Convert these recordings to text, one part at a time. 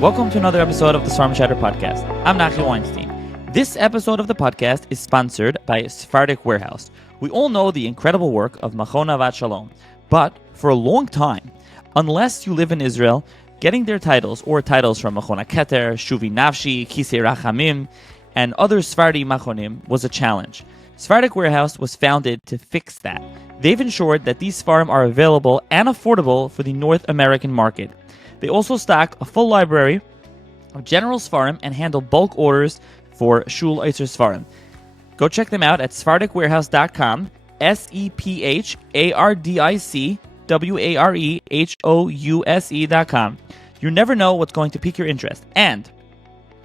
Welcome to another episode of the SeforimChatter podcast. I'm Nachi Weinstein. This episode of the podcast is sponsored by Sephardic Warehouse. We all know the incredible work of Machon Ahavat Shalom, but for a long time, unless you live in Israel, getting their titles or titles from Machon HaKeter, Shuvi Nafshi, Kise Rachamim, and other Sephardi Machonim was a challenge. Sephardic Warehouse was founded to fix that. They've ensured that these Seforim are available and affordable for the North American market. They also stock a full library of general Seforim and handle bulk orders for Shul Eiser Seforim. Go check them out at SephardicWarehouse.com, SephardicWarehouse.com. You never know what's going to pique your interest. And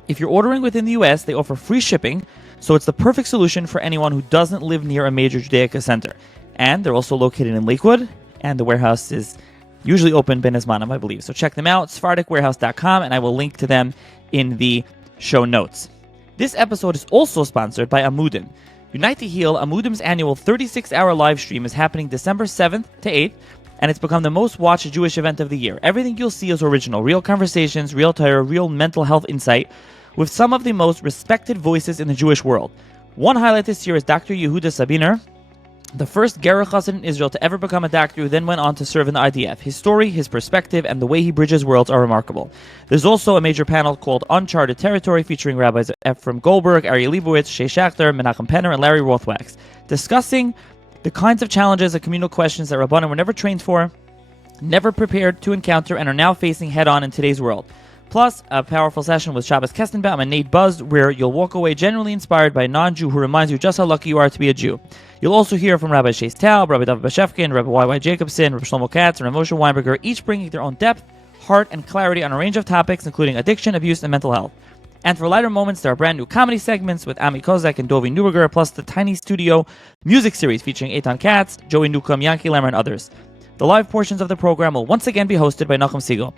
if you're ordering within the US, they offer free shipping, so it's the perfect solution for anyone who doesn't live near a major Judaica center. And they're also located in Lakewood, and the warehouse is usually open Ben Ezmanim, I believe. So check them out, SephardicWarehouse.com, and I will link to them in the show notes. This episode is also sponsored by Amudim. Unite to Heal, Amudim's annual 36-hour live stream is happening December 7th to 8th, and it's become the most watched Jewish event of the year. Everything you'll see is original, real conversations, real Torah, real mental health insight, with some of the most respected voices in the Jewish world. One highlight this year is Dr. Yehuda Sabiner, the first Ger Chassid in Israel to ever become a doctor who then went on to serve in the IDF. His story, his perspective, and the way he bridges worlds are remarkable. There's also a major panel called Uncharted Territory featuring Rabbis Ephraim Goldberg, Aryeh Leibowitz, Shea Shachter, Menachem Penner, and Larry Rothwax, discussing the kinds of challenges and communal questions that Rabbanim were never trained for, never prepared to encounter, and are now facing head-on in today's world. Plus, a powerful session with Shabbos Kestenbaum and Nate Buzz, where you'll walk away genuinely inspired by a non-Jew who reminds you just how lucky you are to be a Jew. You'll also hear from Rabbi Shais Taub, Rabbi David Bashevkin, Rabbi Y.Y. Jacobson, Rabbi Shlomo Katz, and Rabbi Moshe Weinberger, each bringing their own depth, heart, and clarity on a range of topics, including addiction, abuse, and mental health. And for lighter moments, there are brand new comedy segments with Ami Kozak and Dovi Neuberger, plus the Tiny Studio music series featuring Eitan Katz, Joey Newcomb, Yankee Lemmer, and others. The live portions of the program will once again be hosted by Nachum Siegel.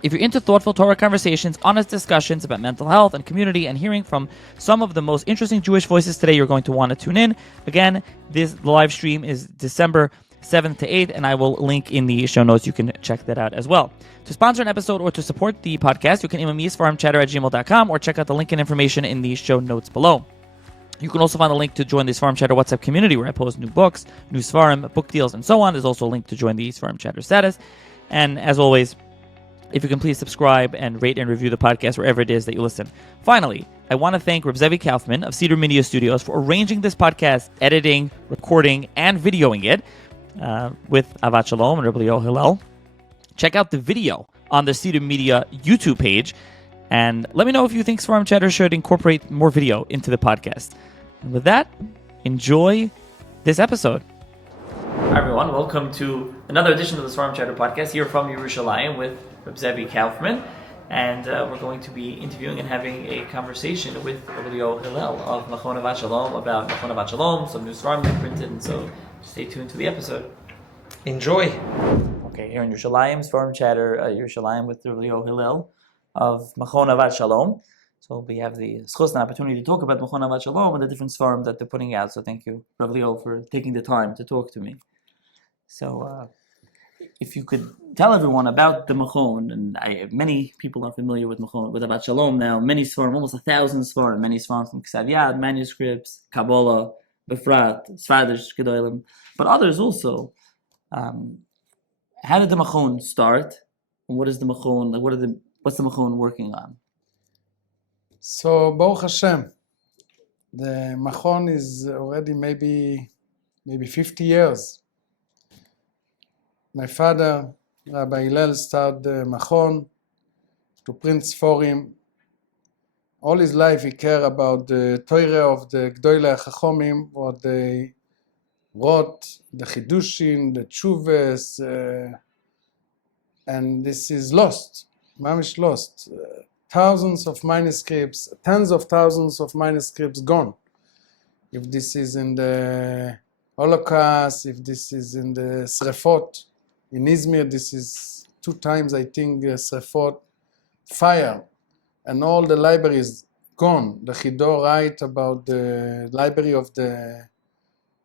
If you're into thoughtful Torah conversations, honest discussions about mental health and community, and hearing from some of the most interesting Jewish voices today, you're going to want to tune in. Again, this live stream is December 7th to 8th, and I will link in the show notes. You can check that out as well. To sponsor an episode or to support the podcast, you can email me SeforimChatter@gmail.com or check out the link and information in the show notes below. You can also find a link to join the SeforimChatter WhatsApp community, where I post new books, new Seforim, book deals, and so on. There's also a link to join the SeforimChatter status. And as always, if you can please subscribe and rate and review the podcast wherever it is that you listen. Finally, I want to thank Reb Zevi Kaufman of Cedar Media Studios for arranging this podcast, editing, recording, and videoing it with Ahavat Shalom and Reb Eliyahu Hillel. Check out the video on the Cedar Media YouTube page, and let me know if you think SeforimChatter should incorporate more video into the podcast. And with that, enjoy this episode. Hi everyone, welcome to another edition of the SeforimChatter podcast here from Yerushalayim with Reb Zevi Kaufman, and we're going to be interviewing and having a conversation with Eliyahu Hillel of Machon Ahavat Shalom about Machon Ahavat Shalom, some new Seforim they printed, and so stay tuned to the episode. Enjoy. Okay, here in Yerushalayim, SeforimChatter, Yerushalayim with Eliyahu Hillel of Machon Ahavat Shalom. So we have the schus and opportunity to talk about Machon Ahavat Shalom and the different Seforim that they're putting out. So thank you, Reb Eliyahu, for taking the time to talk to me. So, if you could tell everyone about the Machon, and many people are familiar with Machon, with Ahavat Shalom now, many Seforim, almost 1,000 Seforim, many Seforim from Ksav Yad, Manuscripts, Kabbalah, Befrat, Sfadish, Gedolim, but others also. How did the Machon start, and what is the Machon, what's the Machon working on? So, Baruch Hashem, the Machon is already maybe 50 years. My father, Rabbi Hillel, started the Machon to print Seforim. All his life he cared about the Torah of the Gdolei Chachamim, what they wrote, the Chidushin, the Tshuves, and this is lost, mamish lost. Thousands of manuscripts, tens of thousands of manuscripts gone. If this is in the Holocaust, if this is in the Srefot, in Izmir, this is 2 times, I think, Srefot, fire, and all the libraries gone. The Chidor write about the library of the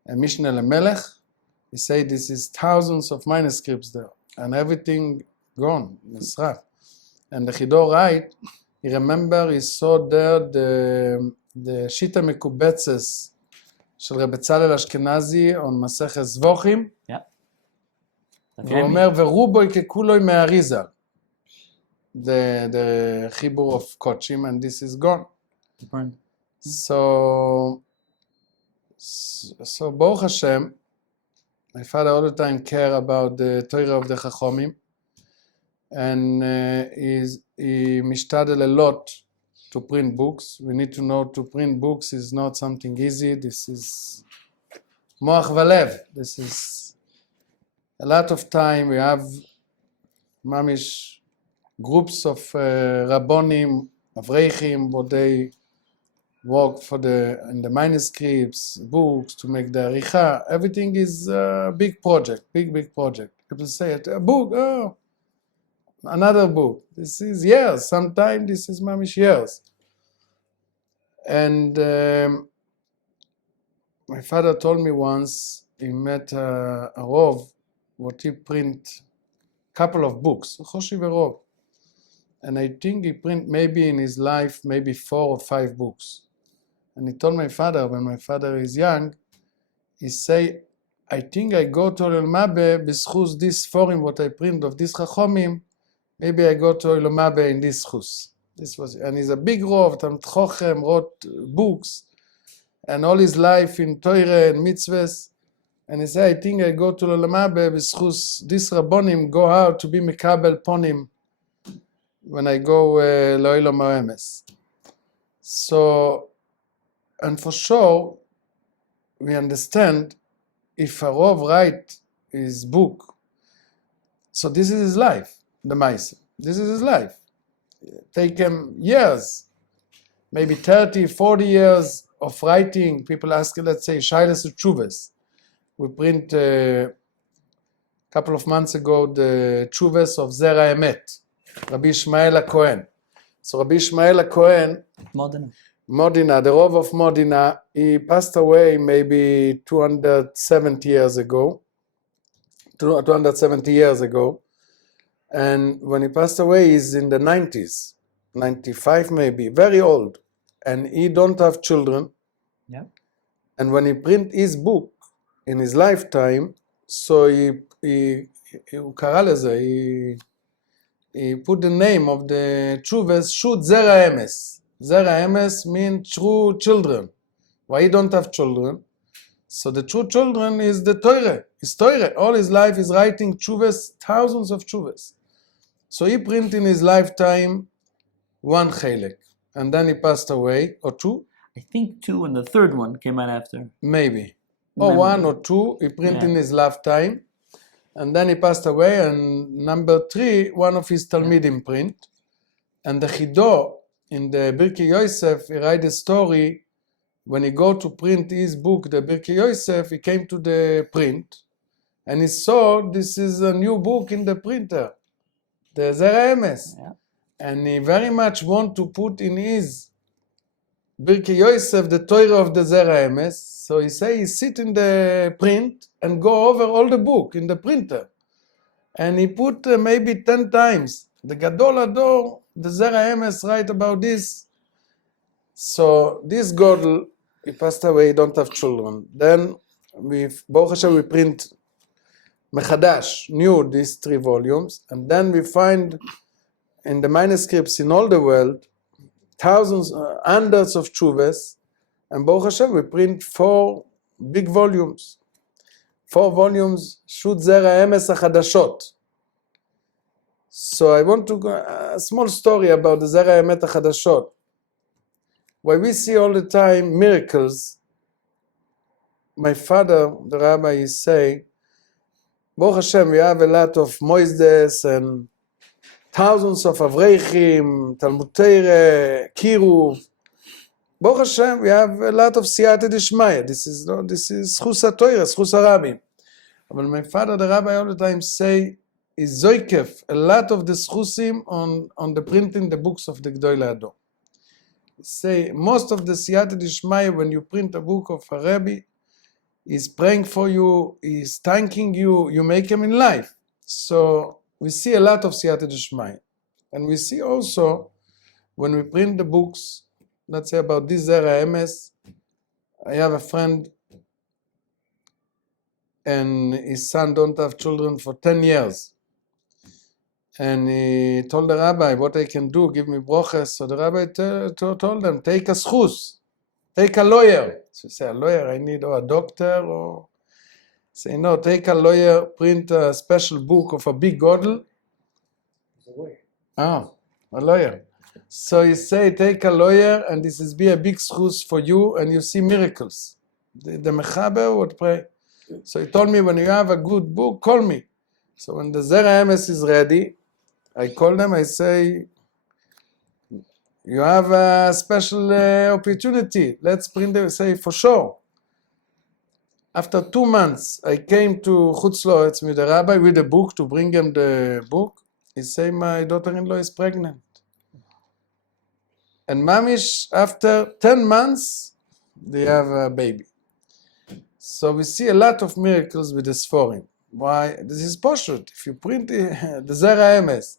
Mishnah Lemelech. He say this is thousands of manuscripts there, and everything gone, Nisraf. and the Chidor write, he remember he saw there the Shita Mekubetzes של רב בצלאל אשכנזי on מסכת זבוכים. Yeah. והוא אומר, ורובוי ככולוי מהאריזה. The חיבור of קודשים, and this is gone. So Baruch Hashem, my father all the time care about the Torah of the Chachomim, and he משתדל a lot to print books. We need to know to print books is not something easy. This is moach valev. This is a lot of time. We have mamish groups of rabbonim, avreichim, what they work for in the manuscripts, books to make the aricha. Everything is a big project, big project. People say it, a book, oh, another book. This is years. Sometimes this is mamish years. And my father told me once he met a Rov, what he print couple of books, Choshiv Rov. And I think he print maybe in his life, maybe 4 or 5 books. And he told my father, when my father is young, he say, I think I go to Olam Mabe b'schus this Seforim, what I print of this Chachomim, maybe I go to Olam Mabe in this schus. This was, and he's a big Rov, Talmid Chochem, wrote books, and all his life in Torah and mitzvahs. And he said, I think I go to Olam Mabe b'schus this Rabbonim, go out to be Mekabel Ponim when I go Lo'olam Ha'emes. So, and for sure, we understand if a Rov write his book, so this is his life, the Maisa. This is his life. Take him years, maybe 30, 40 years of writing. People ask, let's say, Shailas Tshuvas. We print a couple of months ago the Tshuvas of Zera Emet, Rabbi Ishmael HaKohen. So Rabbi Ishmael HaKohen, Modena, the Rov of Modena, he passed away maybe 270 years ago. And when he passed away, he's in the 90s, 95 maybe, very old. And he don't have children. Yeah. And when he print his book in his lifetime, so he put the name of the Tshuvas, Shut Zera Emes. Zera Emes means true children. Why he don't have children? So the true children is the Torah. It's Torah. All his life is writing Tshuvas, thousands of Tshuvas. So he printed in his lifetime 1 chelek, and then he passed away, or 2? I think 2, and the third one came out after. Maybe. Or 1 or 2, he printed in his lifetime, and then he passed away, and number 3, one of his Talmidim print. And the Chidor, in the Birkei Yosef, he write a story, when he go to print his book, the Birkei Yosef, he came to the print, and he saw this is a new book in the printer, the Zera Emes. Yeah. And he very much want to put in his Birkei Yosef the Torah of the Zera Emes. So he say he sit in the print and go over all the book in the printer. And he put maybe 10 times. The Gadol Ador, the Zera Emes write about this. So this Gadol, he passed away, he don't have children. Then Baruch Hashem, we print Mechadash, new, these 3 volumes. And then we find in the manuscripts in all the world, thousands, hundreds of tshuvas, and Baruch Hashem, we print 4 big volumes. 4 volumes, Shut Zera Emes HaChadashot. So I want to go, a small story about the Zera Emet HaChadashot. Why we see all the time miracles, my father, the rabbi, is saying, Baruch Hashem, we have a lot of moizdes and thousands of avreichim, Talmud Torah, Kiruv. Baruch Hashem, we have a lot of siyata d'shmaya. This is schus HaTorah, schus HaRabim. But my father, the rabbi, all the time say, is zoikef, a lot of the schusim on the printing the books of the Gdolei Ador. Say, most of the siyata d'shmaya, when you print a book of a rabbi, he's praying for you, he's thanking you, you make him in life. So we see a lot of siyata d'shmaya. And we see also, when we print the books, let's say about this Zera Emes, I have a friend and his son don't have children for 10 years. And he told the rabbi, what I can do, give me broches. So the rabbi told them, take a schus, take a lawyer. So he said, a lawyer, I need a doctor, or... Say, no, take a lawyer, print a special book of a big godel. He's a lawyer. Oh, a lawyer. So he say, take a lawyer, and this is be a big schus for you, and you see miracles. The mechaber would pray. So he told me, when you have a good book, call me. So when the Zera Emes is ready, I call them, I say, you have a special opportunity. Let's print them. Say, for sure. After 2 months, I came to Chutz La'aretz with the rabbi with a book to bring him the book. He said, my daughter-in-law is pregnant. And mamish, after 10 months, they have a baby. So we see a lot of miracles with the Seforim. Why? This is poshut. If you print the Zera Emes,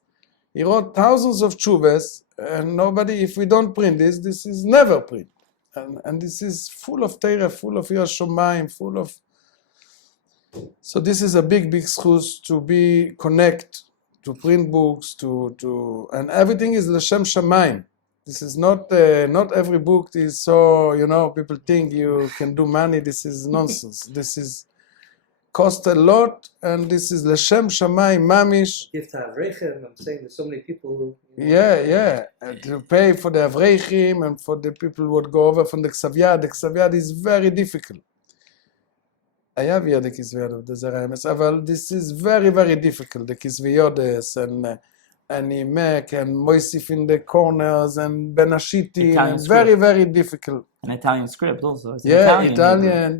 he wrote thousands of tshuvas, and nobody, if we don't print this is never print. And this is full of Torah, full of Yiras Shamayim, full of... So this is a big, big schus to be connect, to print books, and everything is L'Shem Shamayim. This is not every book is so, people think you can do money. This is nonsense. This is cost a lot, and this is L'Shem Shamayim Mamish. Give to Avrechim. I'm saying there's so many people who... And to pay for the Avrechim and for the people who would go over from the Ksaviyad. The Ksaviyad is very difficult. I have here the Kisviyad of the Zera Emes, but this is very, very difficult. The Kisviyodes and Imek and Moisif in the corners and Benashiti, and very, very difficult. An Italian script also. It's Italian,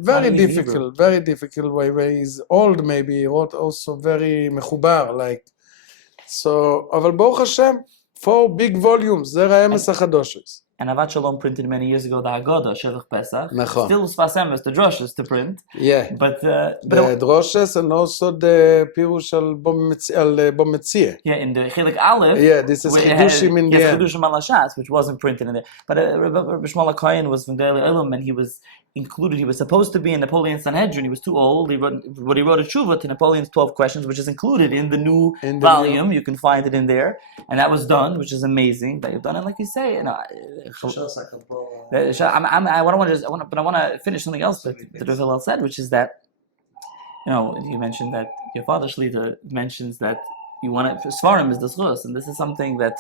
very Italian difficult, Hebrew. very difficult. Where he's old, maybe he wrote also very mechubar, like. So, אבל ברוך Hashem, 4 big volumes, Zera Emes HaChadoshes. And Ahavat Shalom printed many years ago the Haggadah, Shevach Pesach. נכון. Still Sfas Emes, the drushes to print. Yeah. But The droshes and also the Pirush al Bom Metzia. yeah, in the Chilik Aleph. Yeah, this is where it had- Chidushim in the yes, end. Chidushim al Hashatz, which wasn't printed in there. But Rabbi Shmuel HaKohen was from Gedolei Olam, and he was included. He was supposed to be in Napoleon's Sanhedrin. He was too old. He wrote a tshuva to Napoleon's 12 questions, which is included in the new volume. You can find it in there, and that was done, which is amazing. But you've done it like you say. I want to finish something else that Hillel said, which is that, you mentioned that your father Shlita mentions that you want to, Seforim is the schus, and this is something that,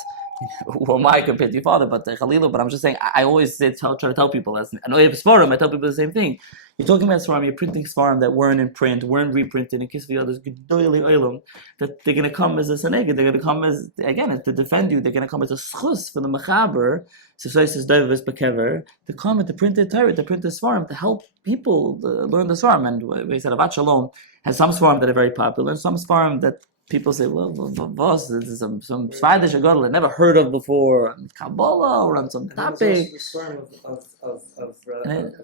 well, my compared to your father, but I'm just saying, I always try to tell people, as I know you have Seforim, I tell people the same thing. You're talking about Seforim, you're printing Seforim that weren't in print, weren't reprinted, in case the others, that they're going to come as a seneged, they're going to come as, again, to defend you, they're going to come as a schus for the mechaber, to come and to print the Torah, to print the Seforim, to help people learn the Seforim. And we said Ahavat Shalom has some Seforim that are very popular, and some Seforim that people say, well, boss, this is some Sephardic Warehouse I never heard of before, on Kabbalah or on some topic. The swarm of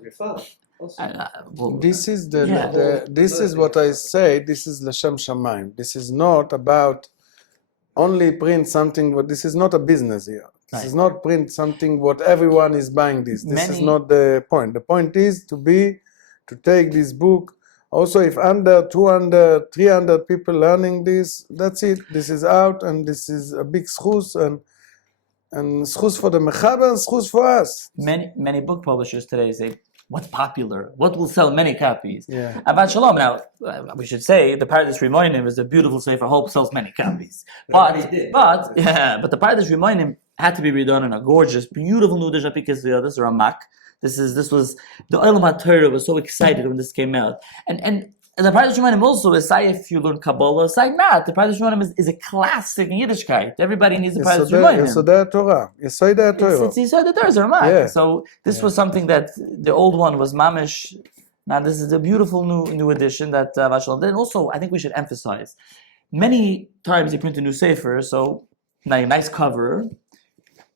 your father. This is this is what I say. This is L'Shem Shamayim. This is not about only print something. This is not a business here. This is not print something what everyone is buying. This is not the point. The point is to take this book. Also, if under 200, 300 people learning this, that's it. This is out, and this is a big schus, and schus for the mechaber, and schus for us. Many book publishers today say, what's popular? What will sell many copies? Yeah. Ahavat Shalom. Now, we should say the Pardes Rimonim is a beautiful sefer. Hope sells many copies. But the Pardes Rimonim had to be redone in a gorgeous, beautiful Nudish Apikis V'Yodas or a Mak. This was the Olam HaTorah was so excited when this came out, and the Pardes Rimonim also is say if you learn Kabbalah, say not. The Pardes Rimonim is a classic in Yiddishkeit. Everybody needs the Pardes Rimonim. Yesodei Torah. Yesodei Torah. It's Yesodei Torah Zermak. Yeah. So this was something that the old one was mamish. Now this is a beautiful new edition that Ahavat Shalom. Then also I think we should emphasize. Many times you print a new sefer, so now a nice cover,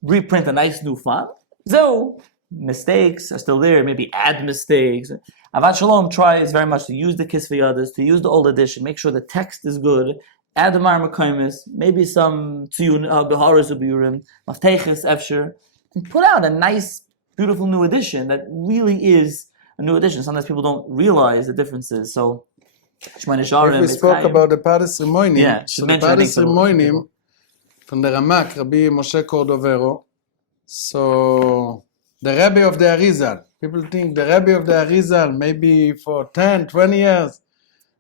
reprint a nice new font. So mistakes are still there, maybe add mistakes. Ahavat Shalom tries very much to use the Kisvei Yodas, to use the old edition, make sure the text is good, add the Mar Makaimis, maybe some Tziyun Beharas Ubiurim, Mafteches Efsher, and put out a nice, beautiful new edition that really is a new edition. Sometimes people don't realize the differences. So, Shemai Nesharim, If we spoke about the Paris Rimonim, yeah, so the Paris Rimonim from the Ramak, Rabbi Moshe Cordovero, so the Rebbe of the Arizal, people think the Rebbe of the Arizal maybe for 10, 20 years.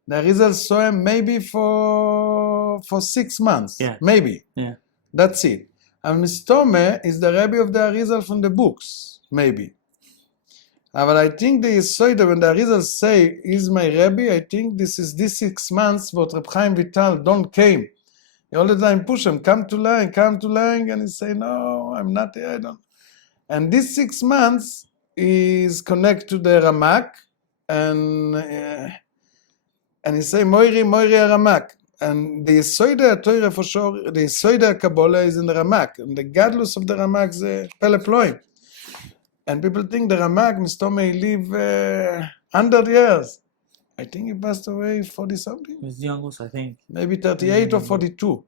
The Arizal saw him maybe for 6 months, maybe. Yeah. That's it. And Mistome is the Rebbe of the Arizal from the books, maybe. But I think the Yisoida, when the Arizal say, he's my Rebbe, I think this is this 6 months what Reb Chaim Vital don't came. He all the time push him, come to learn, and he say, no, I'm not here, I don't. And this 6 months is connect to the Ramak, and he say, Moiri Ramak. And the Yisoida Torah for sure, the Yisoida Kabbalah is in the Ramak. And the Gadlus of the Ramak is Pele Ploim. And people think the Ramak, Mistome, live 100 years. I think he passed away 40-something. He was young also, I think. Maybe 38 or 42.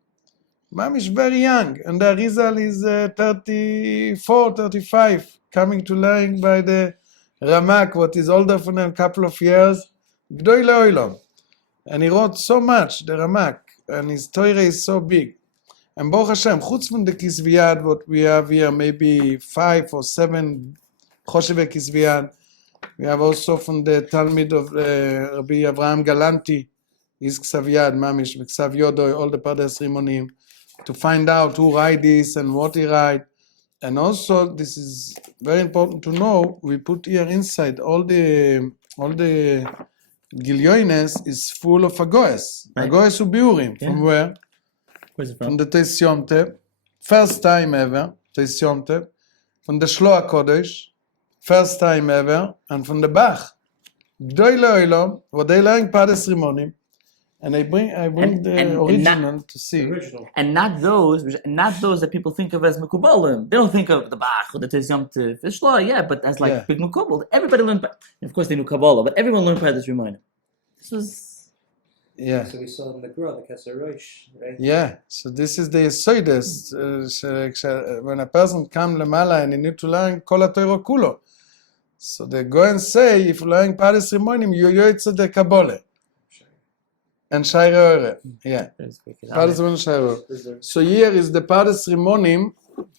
Mam is very young. And the Arizal is 34, 35, coming to learn by the Ramak, what is older for them a couple of years. Gdoi Le'olam. And he wrote so much, the Ramak, and his Torah is so big. And Baruch Hashem, chutz from the Kisviyad, what we have here, maybe 5 or 7 Chosheve Kisviyad. We have also from the Talmud of Rabbi Avraham Galanti, his Ksaviyad, Mamish, Ksav Yodo, all the Pardes Rimonim, to find out who write this and what he write. And also, this is very important to know, we put here inside all the Gilyoines is full of Agoes. Right. Agoes Ubiurim. Yeah. From where? Where's it from? From the Teis Yom Tov. First time ever, Teis Yom Tov. From the Shlo HaKodesh. First time ever. And from the Bach. Gdoi Le'olam. What they learn Pardes Rimonim. And I bring the original to see. And not those that people think of as Mekubalim. They don't think of the Bach or the Teis Yom Tov. The Shlo, yeah, but as like big Mekubal. Everybody learned, of course they knew Kabbalah, but everyone learned Pardes Rimonim. This was... Yeah. So we saw in the Gra, the Kise Rachamim, right? Yeah. So this is the Yisoides. When a person comes lemala and he need to learn Kol HaTorah Kulo. So they go and say, if you learn Pardes Rimonim, you yotze the Kabbalah. And Shaire Ore. Yeah. Pardes Rimonim Shaire. So here is the Pardes Rimonim,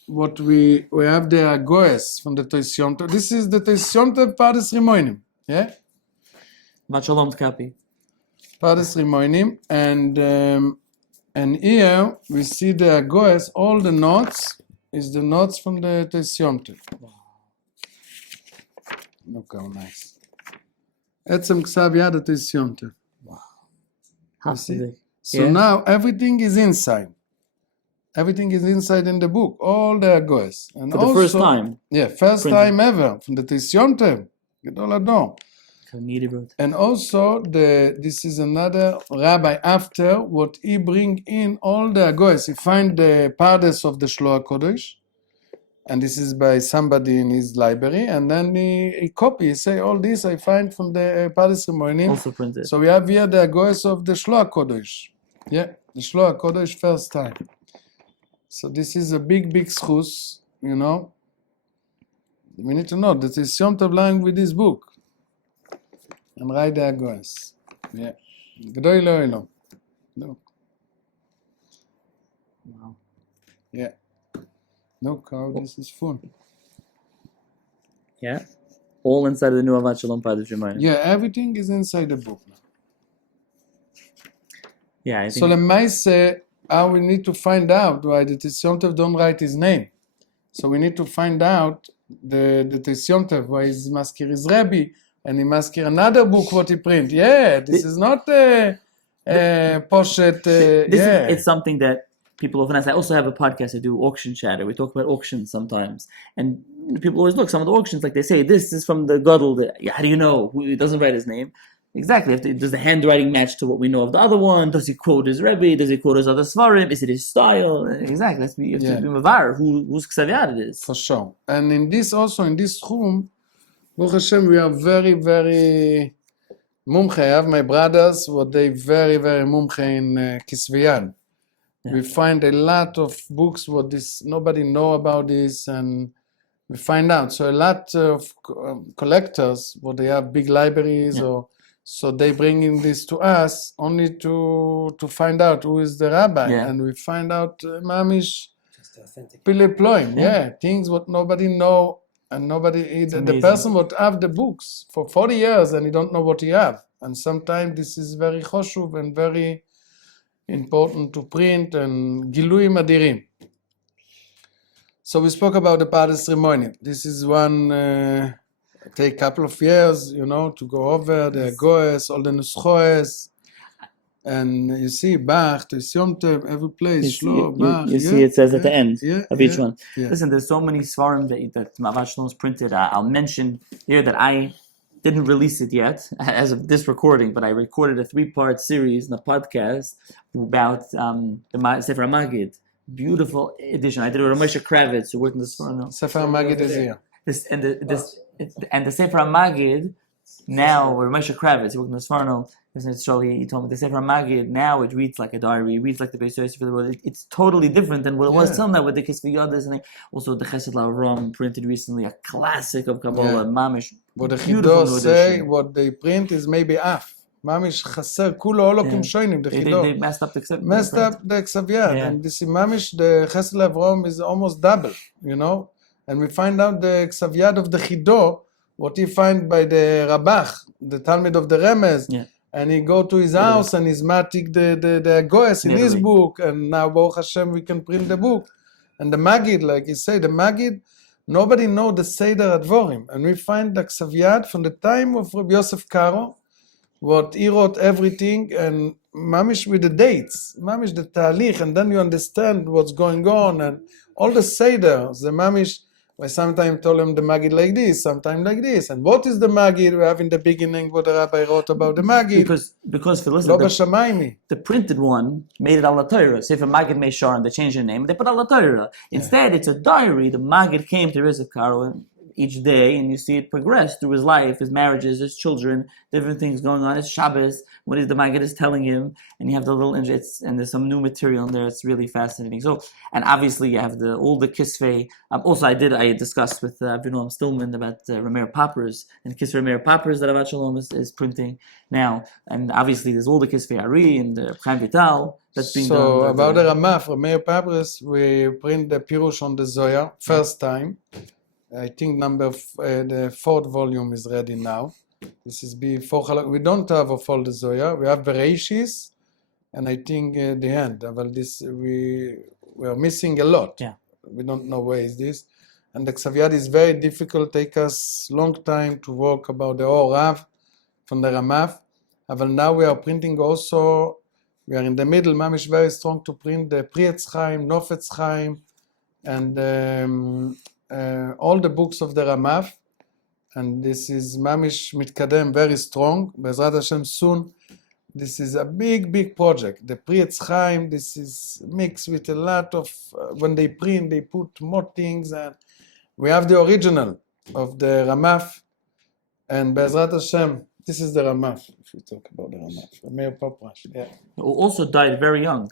what we have the Agoes from the Teis Yom Tov. This is the Teis Yom Tov Pardes Rimonim. Yeah? Ahavat Shalom copy. Pardes Rimonim, and here we see the Agoes, all the notes is the notes from the Teis Yom Tov. Wow. Look how nice. Etzem Ksav Yad the Teis Yom Tov. Wow. So now everything is inside. Everything is inside in the book, all the Agoes. And For the also, first time. Yeah, first printed. time ever from the Teis Yom Tov. Gedol Adon. And also, this is another rabbi after what he bring in all the Agoes. He find the pardes of the Shlo HaKodesh, and this is by somebody in his library, and then he copy. He say, all this I find from the Pardes Rimonim. Also printed. So we have here the Agoes of the Shlo HaKodesh. Yeah, the Shlo HaKodesh first time. So this is a big schus, you know. We need to know that it's Yom Tov lying with this book. And write the Agoes. Yeah. Gdoi Le'olam. Look. Wow. Yeah. Look how this is full. Yeah? All inside of the new Ahavat Shalom Pardes Rimonim. Yeah, everything is inside the book now. Yeah, I think... So the Maise, how we need to find out why the Teis Yom Tov don't write his name. So we need to find out the Teis Yom Tov, why he's maskir his Rebbe, and he maskir another book what he print. Yeah, this is not poshet. It's something that people often ask. I also have a podcast. I do auction chatter. We talk about auctions sometimes, and people always look. Some of the auctions, like they say, this is from the Gadol. How do you know? He doesn't write his name. Exactly. Does the handwriting match to what we know of the other one? Does he quote his Rebbe? Does he quote his other Seforim? Is it his style? Exactly. You have to be mavar whose Ksaviyad it is. For sure. And in this room, Baruch Hashem, we are very, very Mumche. I have my brothers, what they very, very mumche in Kisviyan. Yeah. We find a lot of books what this nobody know about this, and we find out. So a lot of collectors, what they have big libraries, or so they bringing this to us only to find out who is the rabbi, and we find out mamish pileploim, things what nobody know, and nobody the person would have the books for 40 years and he don't know what he have, and sometimes this is very choshuv and very important to print, and giluim adirim. So we spoke about the Pardes ceremony. This is one take a couple of years, to go over the goes, all the nuschoes, and you see Bach, the Yom Tov, every place. You see it says at the end of each one. Listen, there's so many Seforim that Ahavat Shalom's printed. I'll mention here that I didn't release it yet as of this recording, but I recorded a 3-part series in the podcast about the Sefer Magid. Beautiful edition. I did it with Moshe Kravitz, who worked in the Seforim. Sefer Magid is here. And the Sefer Magid now, where Moshe Kravitz, who worked in the Seforim, he told me the Sefer Magid now it reads like a diary, it reads like the Beis Yosef for the world. It's totally different than what it was till now with the Kise Rachamim, and also the Chesed LaRom printed recently, a classic of Kabbalah, Mamish. What the Chido say, what they print is maybe half. Mamish chaser kulo olokim shoinim. The Chido they messed up the Ksav Yad, and this Mamish the Chesed LaRom is almost double, and we find out the Ksav Yad of the Chido, what he find by the Rabach, the Talmud of the Remez. And he go to his house and he's matic the goes in his book, and now Baruch Hashem we can print the book. And the Magid, like he say, the Magid, nobody know the Seder Advorim, and we find the Ksav Yad from the time of Rabbi Yosef Karo, what he wrote everything, and mamish with the dates, mamish the talich, and then you understand what's going on, and all the Seder, the mamish. I sometimes told him the Magid like this, sometimes like this. And what is the Magid? We have in the beginning what the rabbi wrote about the Magid. Because the printed one made it al Torah. Say for Magid Meishar, and they changed the name, they put al Torah. Instead, it's a diary. The Magid came to Rizv Karo each day, and you see it progress through his life, his marriages, his children, different things going on. It's Shabbos, what is the Magid is telling him, and you have the little injects, and there's some new material in there. It's really fascinating. So, and obviously you have all the Kisvei. Also, I discussed with Avinoam Stillman about Rameir Poppers and Kise Rachamim that Ahavat Shalom is printing now, and obviously there's all the Kisvei Ari and the Chaim Vital that's being done. So about the Ramaf, Rameir Poppers, we print the Pirush on the Zoya first time. I think the 4th volume is ready now. This is before we don't have all the Zoya. We have Bereishis, and I think the end. But this we are missing a lot. Yeah. We don't know where is this, and the Ksav Yad is very difficult. Take us long time to work about the Rav from the Ramaf. But now we are printing also. We are in the middle. Mamish very strong to print the Prietz Chaim, Nofetz Chaim, and all the books of the Ramaf, and this is Mamish Mitkadem, very strong. Bezrat Hashem soon. This is a big project. The Prietz Chaim, this is mixed with a lot of, when they print, they put more things, and we have the original of the Ramaf, and Bezrat Hashem, this is the Ramaf, if we talk about the Ramaf. Meir Poprash, Who also died very young.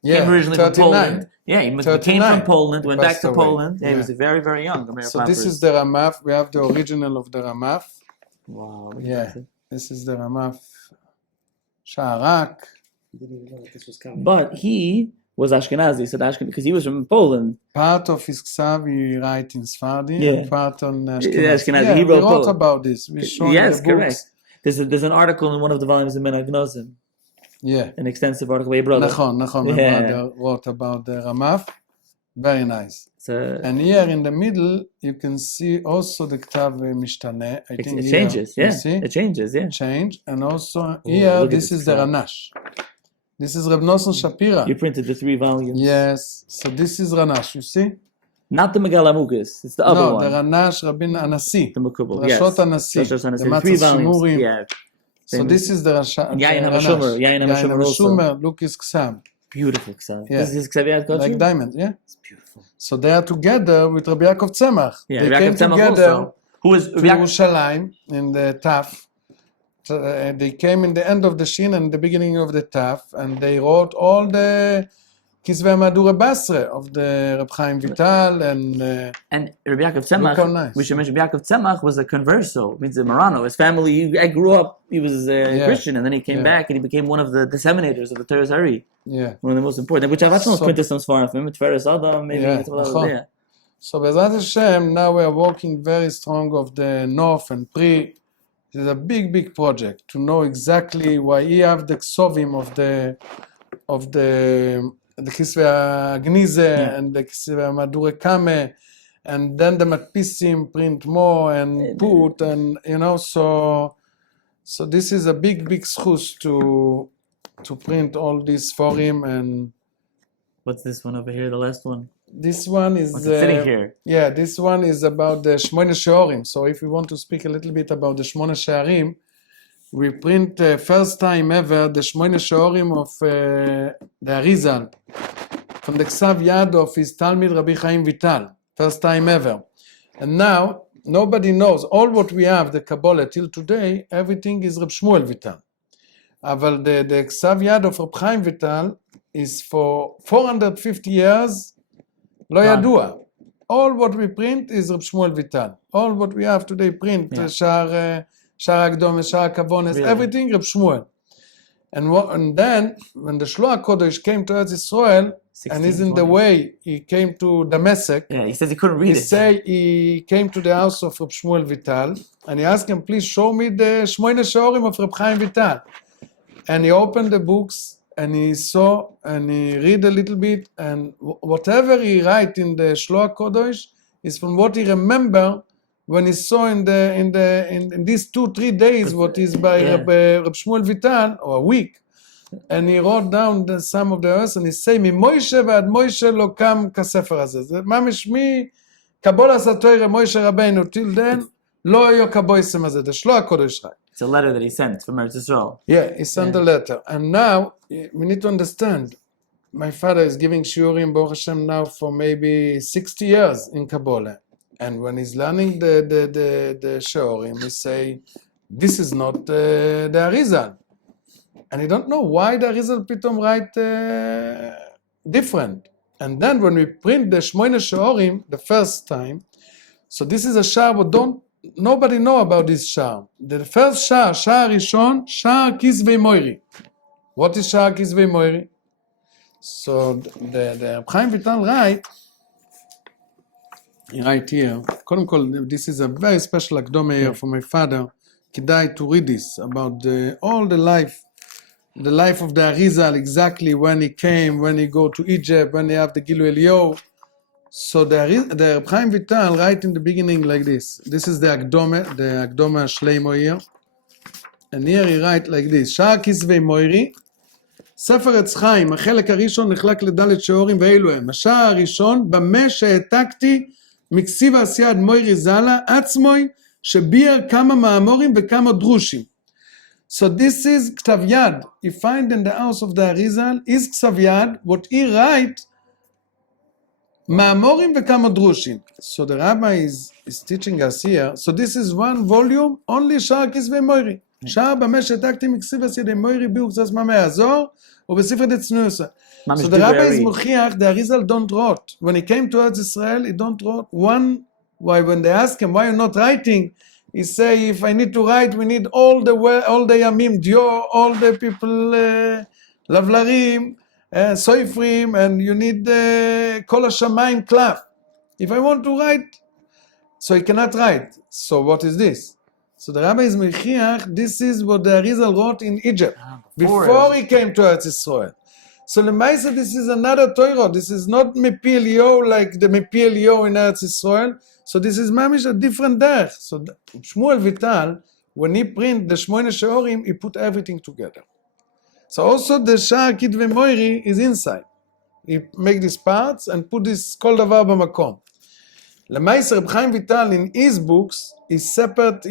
Yeah, came originally 39. from Poland. Yeah, he came from Poland, went back to away. Poland. Yeah, he was very, very young. So this is the Ramaf. We have the original of the Ramaf. Wow. Yeah, this is the Ramaf. Sha'arak. Didn't even know that this was coming. But he was Ashkenazi. He said Ashkenazi because he was from Poland. Part of his Ksav he write in Sephardi, and part on Ashkenazi. Ashkenazi. Yeah, He we wrote wrote Poland. about this. We showed Yes, the books. correct. There's an article in one of the volumes of Menagnosim. Yeah. An extensive article by your brother. Nachon, my brother wrote about the Ramaf. Very nice. And here in the middle, you can see also the Ktav Mishtane. I think it changes, here, yeah. You see? It changes, yeah. Change. And also here, this is the Ranash. This is Reb Nosson Shapira. You printed the 3 volumes. Yes. So this is Ranash, you see? Not the Megal Amukas, it's the other one. No, the Ranash Rabin Anasi. The Mekubal, yes. Rashot Anasi. The 3 Matzah volumes, Shimurim. yeah. So this is the Ranash. Yain HaMashumer, Yain HaMashumer also. Look his Ksav. Beautiful Ksav. Yeah. This is Ksav Yad Kodesh? Like diamond, yeah? It's beautiful. So they are together with Rabbi Yaakov Tzemach. Yeah, They Rabbi came Yaakov Tzemach together also. Who is to Yerushalayim in the TAF they came in the end of the Shin and the beginning of the Taf, and they wrote all the Kisvei Madura Basra of the Reb Chaim Vital And Rabbi Yaakov Look how Tzemach, nice. we should mention Rabbi Yaakov Tzemach was a converso, means a Marano. His family, I grew up, he was a Christian, and then he came back and he became one of the disseminators of the Torah Hari. Yeah. One of the most important, which I've actually printed some Seforim from him, Tferes Adam, maybe. Yeah, Yeah. So Bezrat Hashem, now we are working very strong of the North and Pri. It is a big project to know exactly why he have the Ksovim of the Kisvei Agnize and the Kisvei Madure Kame, and then the Matpisim print more and put, and so this is a big schus to print all these Seforim. And What's this one over here, the last one? this one is sitting here. Yeah, this one is about the Shmone Sheorim. So if we want to speak a little bit about the Shmone Shearim, we print first time ever the Shmone Sheorim of the Arizal from the Ksav Yad of his Talmid Rabbi Chaim Vital. First time ever. And now nobody knows. All what we have, the Kabbalah till today, everything is Reb Shmuel Vital. But the Ksav Yad of Reb Chaim Vital is for 450 years לא ידוע. All what we print is Reb Shmuel Vital. All what we have today print, Sha'ar Agdom, Sha'ar Kavones, everything Reb Shmuel. And then, when the Shloah Kodesh came to Eretz Israel, and he's in the way, he came to Damascus. Yeah, he says he couldn't read it. He came to the house of Reb Shmuel Vital, and he asked him, please show me the Shmoine Sheorim of Reb Chaim Vital. And he opened the books, and he saw, and he read a little bit, and whatever he write in the Shloah Kodesh is from what he remember when he saw in these 2-3 days what is by Reb Shmuel Vital, or a week. And he wrote down some of the verse, and he say, "Mimoishe ועד Moishe לא קם כספר הזה." זה ממש מקבולת התורה מוישה רבנו, till then, לא היו קבויסם הזה, the Shloah Kodesh right. It's a letter that he sent from Eretz Israel. Yeah, he sent a letter. And now, we need to understand, my father is giving shiurim, Baruch Hashem, now for maybe 60 years in Kabbalah. And when he's learning the shiurim, he say, this is not the Arizal. And he don't know why the Arizal pitom write different. And then when we print the Shmoine Sheorim, the first time, so this is a shar, but nobody know about this shar. The first shar Rishon, shar Kisvei Moiri. What is shar Kisvei Moiri? So the Chaim Vital write here, קודם כל, this is a very special הקדומה here for my father. כדאי to read this about all the life of the Arizal, exactly when he came, when he go to Egypt, when they have the Gilu Eliyahu. So the Chaim Vital write in the beginning like this. This is the Akdome Shleimo here. And here he write like this. שער כסבי מוירי, ספר עץ חיים, החלק הראשון נחלק לדלת שיעורים ואלו הם. השער הראשון, במה שהעתקתי מכסיב עשיית מוירי זלה, עצמוי, שביאר כמה מאמורים וכמה דרושים. So this is כתב יד. You find in the house of the Arizal is כתב יד, what he write, מאמורים וכמה דרושים. So the rabbi is teaching us here. So this is one volume, only שער כסבי מוירי. שער במה שהעתקתי מכסיב עשיית מוירי ביאור קצת מה מהעזור, ובספר דצנויסה. So the rabbi is מוכיח, the Arizal don't wrote. When he came to Eretz Israel, he don't wrote one. Why when they ask him, why you're not writing? He say, if I need to write, we need all the Yamim, Dior, all the people, Lavlarim, Seforim, and you need Kol HaShamayim Klaf. If I want to write, so he cannot write. So what is this? So the rabbi is Mechiach, this is what the Arizal wrote in Egypt, before he came to Eretz Israel. So Lemaisa, this is another Torah. This is not Mepi Eliyahu like the Mepi Eliyahu in Eretz Israel. So this is mamish a different derech. So Shmuel Vital, when he print the Shmoine Sheorim, he put everything together. So also the Sha'ar Kitvei Moiri is inside. He make these parts and put this kol davar b'makom. Lemaisa, Reb Chaim Vital in his books is separate.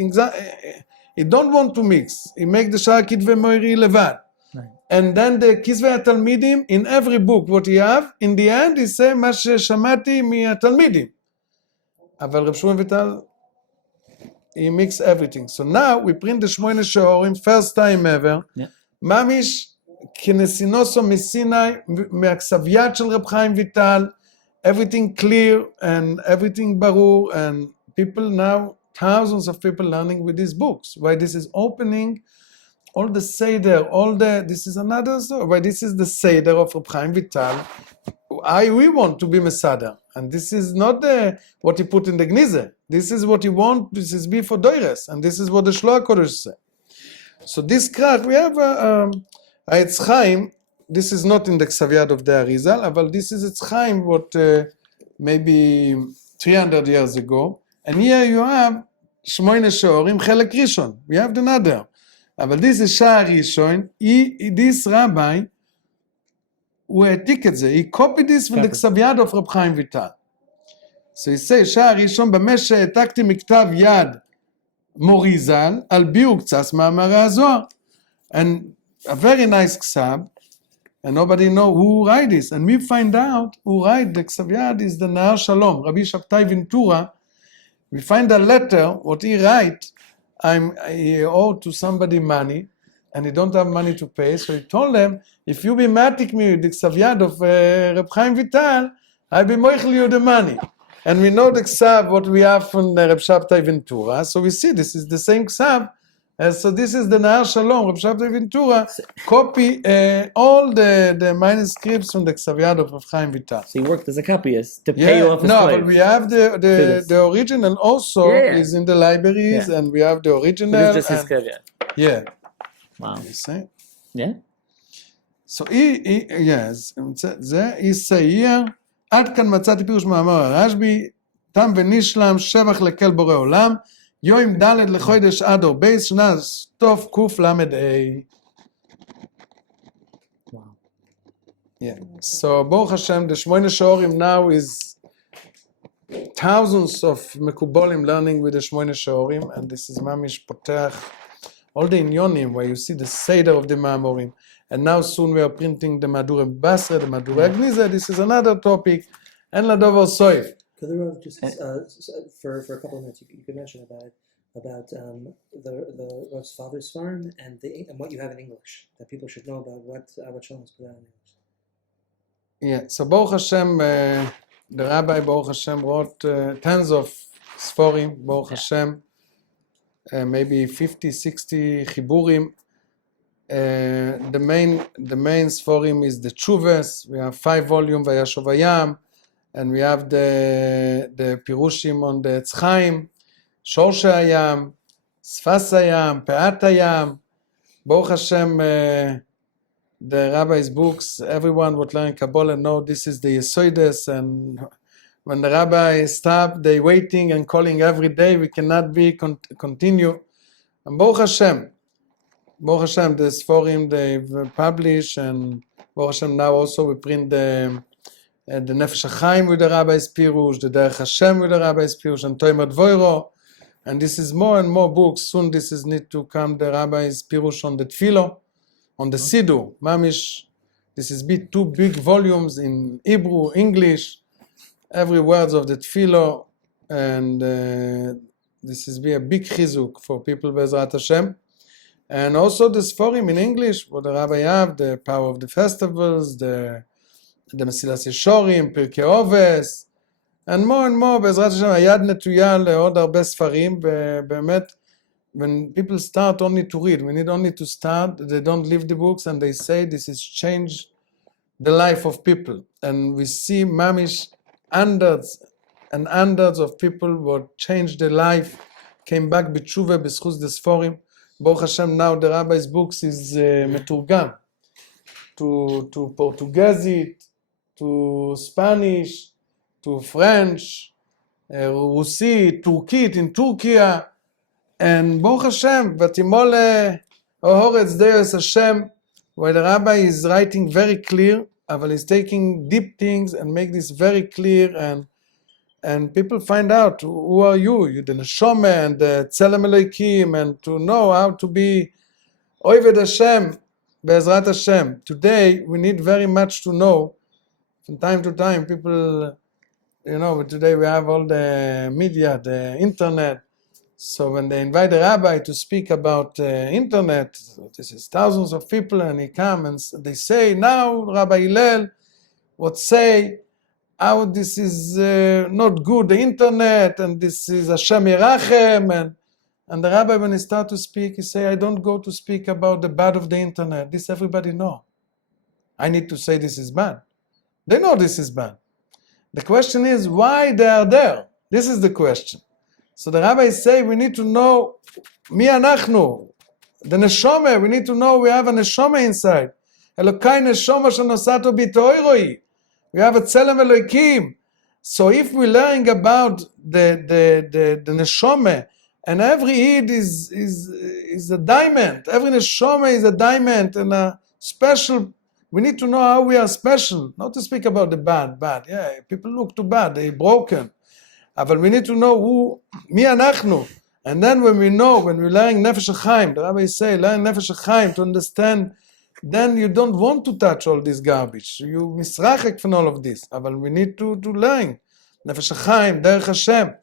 He don't want to mix. He make the Sha'ar Kitvei Moiri levad. And then the Kisvei HaTalmidim, in every book, what he have, in the end, he say, מה ששמעתי מהתלמידים. אבל רב שמואל ויטל, he mixed everything. So now we print the Shmoine Sheorim, first time ever. Yeah. Mamish כנסינוסו מסיני, מהכסב יד של רב חיים ויטל, everything clear and everything ברור, and people now, thousands of people learning with these books. Why this is opening all the Seder, this is another story, why this is the Seder of Reb Chaim Vital. We want to be Mesader, and this is not what he put in the Gnize. This is what he want, this is be for Doires, and this is what the Shloah Kodesh say. So this crack, we have Eitz Chaim, this is not in the Ksav of the Arizal, but this is Eitz Chaim, what maybe 300 years ago, and here you have Shmoine Sheorim, Chelek Rishon, we have the Nader. But this is Shah Rishon, this rabbi, הוא העתיק את זה, he copied this from the כסב יד of רב חיים ויטל. So he says, שער ראשון, במה שהעתקתי מכתב יד מוריזל, על ביאור קצת מאמרי הזוהר. And a very nice כסב, and nobody know who write this. And we find out who write the כסב יד is the Nahar Shalom, Rabbi Shabtai Ventura. We find a letter, what he write, he owed to somebody money, and he don't have money to pay, so he told them, if you be matic me with the ksav yad of Reb Chaim Vital, I be moichel you the money. And we know the ksav, what we have from Reb Shabtai Ventura, so we see this is the same ksav, so this is the Nahar Shalom, Reb Shabtai Ventura, copy all the manuscripts from the ksav yad of Reb Chaim Vital. So he worked as a copyist to pay you off his slave. But we have the original also is in the libraries, and we have the original. But it's just his ksav yad. Yeah. Wow. You see? Yeah? So yes, זה יסייר, עד כאן מצאתי פירוש מאמר הרשב"י, תם ונשלם, שבח לקל בורא עולם, יום ד' לחודש אדר בייס, שנה סטוף קל"ה. Wow. Yeah. So Baruch Hashem, the Shmoine Sheorim now is thousands of Mekubolim learning with the Shmoine Sheorim, and this is Mamish Potech, all the Inyonim, where you see the Seder of the Ma'amorim. And now soon we are printing the Madure Basra, the Madure Gnize. This is another topic. And Ladover Soif. Could the Rav just, for a couple of minutes, you could mention about the Rav's father's farm and what you have in English, that people should know about what Ahavat Shalom has put out in English. Yeah, so Baruch Hashem, the Rabbi Baruch Hashem wrote tons of Seforim, Baruch Hashem, maybe 50, 60 Chiburim. The main Seforim is the Tshuves. We have 5 volumes, Vayashov Hayam, and we have the Pirushim on the Eitz Chaim, Shorshe Hayam, Sfas Hayam, Pe'at Hayam. Baruch Hashem, the Rabbi's books, everyone would learn Kabbalah know this is the Yesoides, and when the Rabbi stopped, they waiting and calling every day, we cannot continue. And Baruch Hashem, the Seforim they've published, and Baruch Hashem now also we print the Nefesh HaChaim with the Rabbi's Pirush, the Derech Hashem with the Rabbi's Pirush, and Toimer Dvoiro, and this is more and more books. Soon this is need to come the Rabbi's Pirush on the Tfilo, on the Siddur, Mamish. This is 2 big volumes in Hebrew, English, every words of the Tfilo, and this is be a big chizuk for people Be'ezrat Hashem. And also the Seforim in English, what the Rabbi have, the power of the festivals, the Mesilas Yeshorim, Pirkei Oves, and more, בעזרת השם, היד נטויה לעוד הרבה ספרים, ובאמת, when people start only to read, we need only to start, they don't leave the books, and they say this has changed the life of people. And we see mamish, hundreds and hundreds of people who changed their life, came back b'tshuva, b'schus the Seforim. Baruch Hashem, now the Rabbi's books is מתורגם to Portuguese, to Spanish, to French, Russi, Turkit in Turkey, and Baruch Hashem, Vatimole Ohoretz Deus Hashem, where the Rabbi is writing very clear, but he's taking deep things and make this very clear, and people find out who are you, the Neshome and the Tzelem Elokim, and to know how to be Oived Hashem, Be'ezrat Hashem. Today we need very much to know. From time to time, people, today we have all the media, the internet, So when they invite the rabbi to speak about internet, this is thousands of people, and he comes and they say, now Rabbi Hillel would say how this is not good, the internet, and this is Hashem Yerachem, and the rabbi, when he starts to speak, he say, I don't go to speak about the bad of the internet. This everybody know. I need to say this is bad. They know this is bad. The question is why they are there. This is the question. So the rabbis say we need to know mi anachnu, the neshama. We need to know we have a neshama inside. Elokai neshama shenosato bitoiroi. We have a tzelem Elokim. So if we're learning about the neshama, and every Eid is a diamond, every neshama is a diamond and a special. We need to know how we are special, not to speak about the bad. Yeah, people look too bad, they're broken. But we need to know who, mi anachnu. And then when we learn Nefesh HaChaim, the rabbis say, learn Nefesh HaChaim to understand, then you don't want to touch all this garbage. You misrachek from all of this. But we need to learn Nefesh HaChaim, Derech Hashem.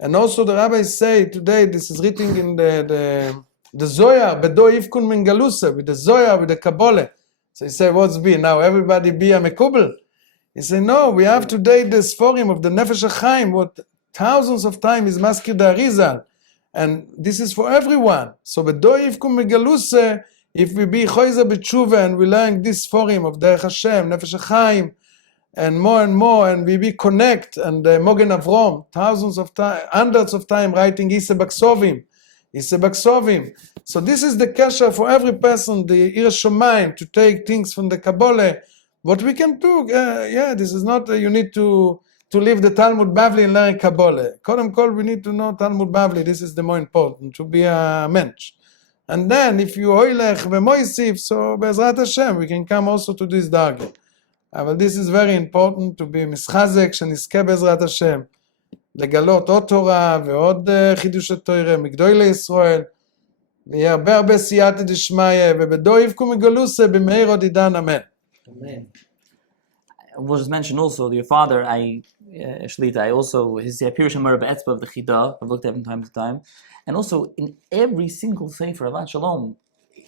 And also the rabbis say today, this is written in the Zohar, Bedo Yivkun Min Galusa, with the Zohar, with the Kabbalah. So he said, what's be? Now everybody be a Mekubel? He said, no, we have today the Seforim of the Nefesh HaChaim, what thousands of times is Maskir the Arizal. And this is for everyone. So Bedo Yivkun Min Galusa, if we be Choizer B'tshuva and we learn this Seforim of Derech Hashem, Nefesh HaChaim, and more, and we connect, and Mogen Avrom, thousands of times, hundreds of times writing Kise Rachamim. So this is the kasha for every person, the Ira Shomayim, to take things from the Kabbalah. What we can do, this is not, you need to leave the Talmud Bavli and learn Kabbalah. Kodem kol, we need to know Talmud Bavli, this is the more important, to be a mensch. And then, if you hoilech v'moisif, so Be'ezrat Hashem, we can come also to this darga. But this is very important, to be mischazek, שנזכה בעזרת השם, לגלות עוד תורה ועוד חידוש התורה, מגדולי ישראל, ויהיה הרבה סייעתא דשמיא, ובדו יבכו מגלוסה, במהיר עוד עידן, אמן. Amen. We'll just mention also your father, Shlita, I also, his Pirush HaMoreh Be'etzba of the Chida, I've looked at him from time to time, and also in every single Sefer Ahavat Shalom,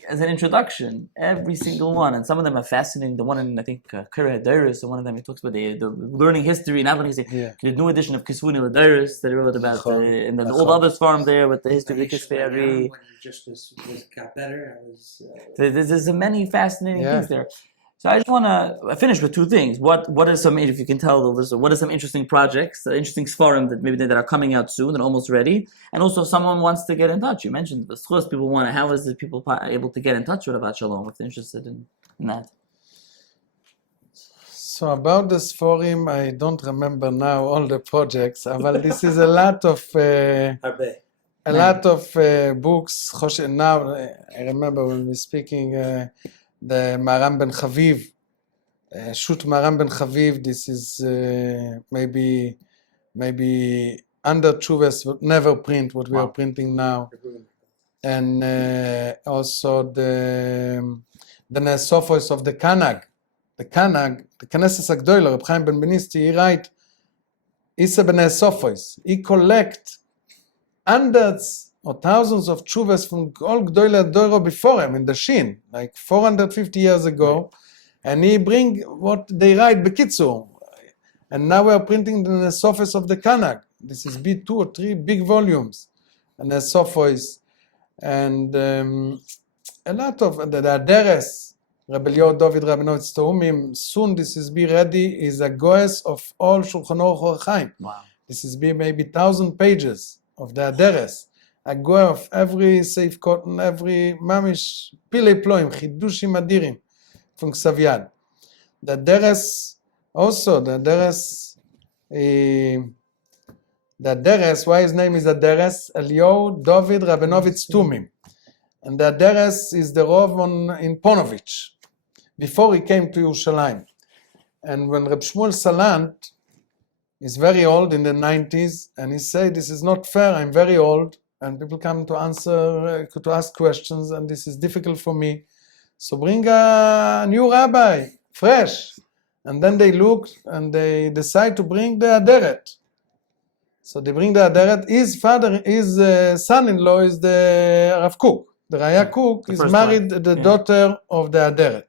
as an introduction, every single one, and some of them are fascinating. The one in, I think, Kira Hadaris, so one of them he talks about the learning history, not learning history, the new edition of Kisvuni Hadaris that he wrote about, and then all the others farm there with the history of the Kisvei. When you just got better, I was... There's many fascinating things there. So I just want to finish with two things. What are some, if you can tell the listener, what are some interesting projects, interesting Seforim that are coming out soon and almost ready? And also if someone wants to get in touch. You mentioned the schools people want to, how is it people able to get in touch with Ahavat Shalom if they're interested in that? So about the Seforim, I don't remember now all the projects, but this is a lot of books. Now I remember when we were speaking the Maram Ben Chaviv, Shoot Maram Ben Chaviv. This is maybe under Chuvas would never print what we are printing now, and also the Nesofos of the Kanag, the Knesses Agdoila, Reb Chaim Ben Benisti. He write Isa Ben Nesofos. He collect hundreds or thousands of chuvas from all Gdoile Doro before him in the Shin, like 450 years ago, and he bring what they write Bekitzur. And now we are printing the Nesofos of the Kanag. This is 2 or 3 big volumes, and Nesofos, and a lot of the Aderes, Rabbi Eliyahu David Rabinovitz Tohumim. Soon this is be ready, is a goes of all Shulchan Aruch Chaim. Wow. This is be maybe 1,000 pages of the Aderes. A go of every safe cotton, every mamish pilei ploim, chidushim adirim from Ksav. The Aderes also, the Aderes, why his name is Aderes? Eliyahu David Rabinovitz Tohumim. And the Aderes is the Rov in Ponovich, before he came to Yerushalayim. And when Reb Shmuel Salant is very old in the 90s, and he said, this is not fair, I'm very old, and people come to ask questions, and this is difficult for me. So bring a new rabbi, fresh. And then they looked, and they decide to bring the Aderet. So they bring the Aderet. His son-in-law is the Rav Kook. The Raya Kook is married the daughter of the Aderet.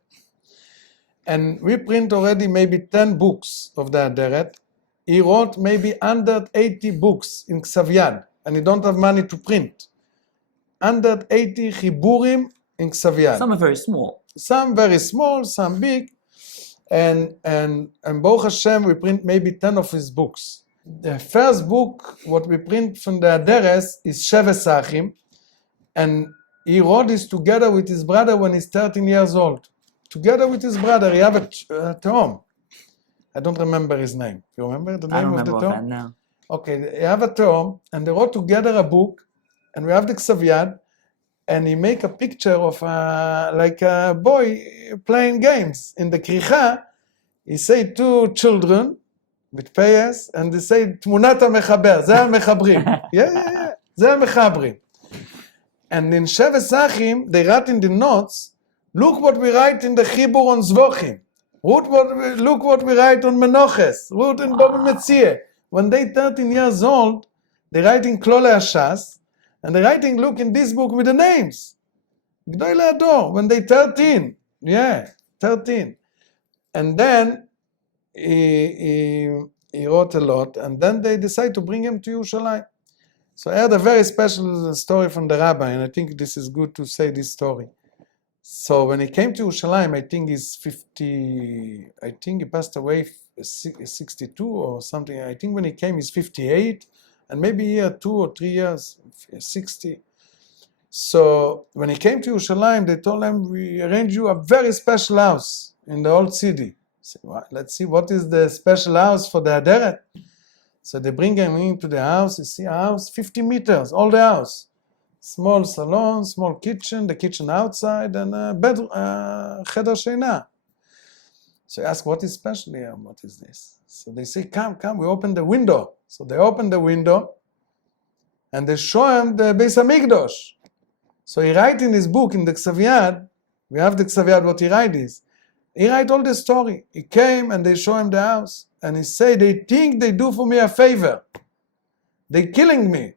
And we print already maybe 10 books of the Aderet. He wrote maybe 180 books in Ksav Yad, and he don't have money to print. 180 chiburim in Ksav Yad. Some are very small. Some very small, some big. And Baruch Hashem, we print maybe 10 of his books. The first book, what we print from the Aderes, is Sheves Achim, and he wrote this together with his brother when he's 13 years old. Together with his brother, he have a Tom. I don't remember his name. You remember the name of the Tom? I don't remember that now. Okay, they have a Tom, and they wrote together a book, and we have the Ksav Yad, and he make a picture of like a boy playing games. In the Kricha, he say two children with payas, and they say, Tmunat HaMechaber, זה המחברים. Yeah, זה המחברים. And in Sheves Achim, they write in the notes, look what we write in the Chibur on Zvochim. Look what we write on Menoches. Look in Baba Metzia. When they 13 years old, they write in Klole Hashas, and they're writing, look in this book with the names. G'day Le'ador, when they 13. Yeah, 13. And then he wrote a lot, and then they decide to bring him to Yerushalayim. So I heard a very special story from the rabbi, and I think this is good to say this story. So when he came to Yerushalayim, I think he's 50, I think he passed away 62 or something. I think when he came, he's 58, and maybe here 2 or 3 years, 60. So when he came to Yerushalayim, they told him, we arrange you a very special house in the old city. So, let's see, what is the special house for the Aderet? So they bring him into the house. You see a house, 50 meters, all the house. Small salon, small kitchen, the kitchen outside, and a bedroom, cheder sheina. So I ask, what is special here? What is this? So they say, come, we open the window. So they open the window, and they show him the Beis HaMikdash. So he write in his book, in the Ksav Yad, we have the Ksav Yad, what he write is, he write all the story. He came, and they show him the house. And he say, they think they do for me a favor. They killing me.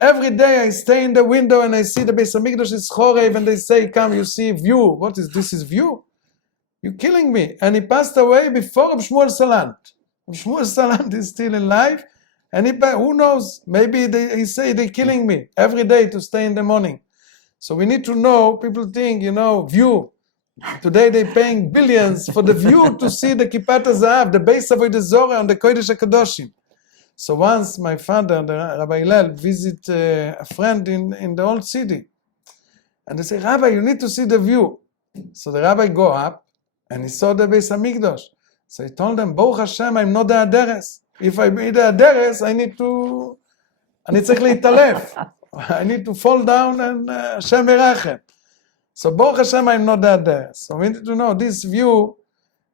Every day I stay in the window and I see the Beis HaMikdash is chorev, and they say, come, you see view. What is this? Is view? You're killing me. And he passed away before Reb Shmuel Salant. Reb Shmuel Salant is still in life, and who knows? Maybe he say they're killing me every day to stay in the morning. So we need to know, people think, view. Today they're paying billions for the view to see the Kippat HaZahav, the base of the Zorah on the Kodesh HaKadoshim. So once my father, the Rabbi Hillel, visit a friend in the old city. And they say, Rabbi, you need to see the view. So the rabbi go up, and he saw the Beis HaMikdash. So he told them, Baruch Hashem, I'm not the Aderes. If I be the Aderes, I need צריך להתעלף. I need to fall down and Hashem Merachem. So Baruch Hashem, I'm not the Aderes. So we need to know this view,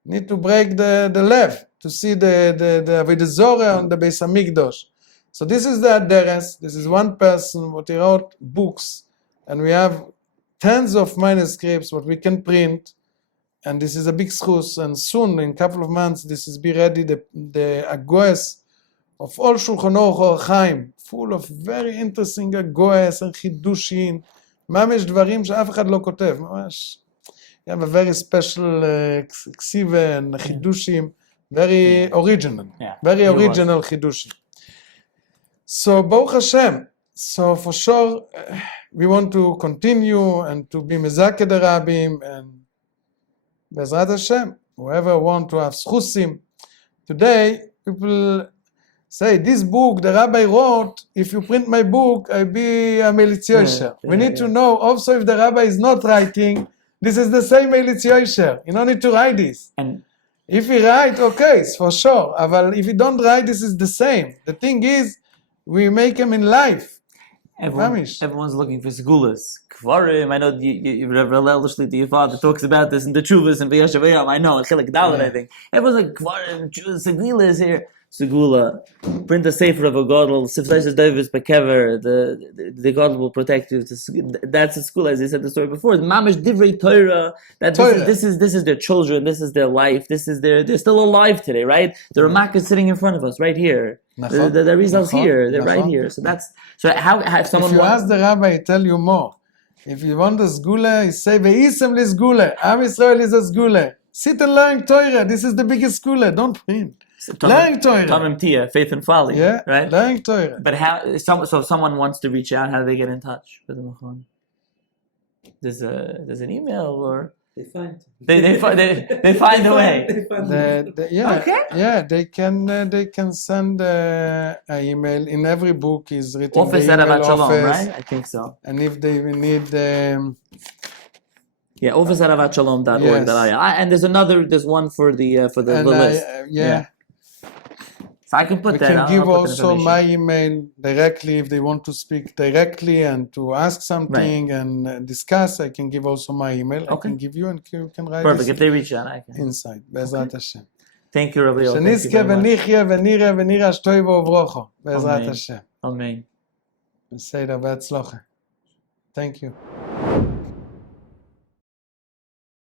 need to break the lev, to see the Zorah on the Beis HaMikdash. So this is the Aderes. This is one person, what he wrote books, and we have tens of manuscripts, what we can print, and this is a big schus, and soon, in a couple of months, this is be ready, the Agoes of all Shulchan Aruch Or Chaim, full of very interesting Agoes and Chidushim, ממש דברים שאף אחד לא כותב, ממש. You have a very special ksiva and chidushim, very original, very original chidushim. So Baruch Hashem, so for sure we want to continue and to be mezakeh the rabbim, and Bezrat Hashem, whoever want to have schusim. Today people say, this book the rabbi wrote, if you print my book, I be a Melitz Yosher. We need to know also if the rabbi is not writing, this is the same Melitz Yosher. You don't need to write this. And if he write, okay, it's for sure. But if he don't write, this is the same. The thing is, we make him in life. Everyone's looking for segulas, Seforim. I know Hillel your father talks about this in the Chuvas and V'yashavayam. I know, Chilek Dalet, I think. Everyone's like, Seforim, Segula is here. Segula, print the Sefer of a Godel, Sifsaisis Davis Bekever, the God will protect you. That's a school, as I said the story before. Mamish Divrei Torah, that this is their children, this is their life, they're still alive today, right? The Ramak is sitting in front of us, right here. The results here, they're right here. So how someone if you ask the rabbi, he tell you more. If you want the Segula, he say, Ve'isem li Segula, Am Yisrael is a Segula. Sit and learn Torah, this is the biggest Segula, don't print. Learning Torah. Tamim Tia, faith and folly. Yeah, right? Learning Torah. But so if someone wants to reach out, how do they get in touch with the Machon? There's an email or they find they find a way. They can send an email. In every book is written Office the at email Ahavat Shalom, office, right? I think so. And if they need office at AhavatShalom.org. Yes. And there's one for the list. So I can put that. I can give also my email directly if they want to speak directly and to ask something and discuss. I can give also my email. Okay. I can give you and you can write. Perfect. If they reach out, I can. Inside. Bezrat Hashem. Thank you, Rabbi. שנזכה ונחיה ונראה ונראה שטוב וברוכו. בעזרת השם. Amen. בסדר, בהצלחה. Thank you.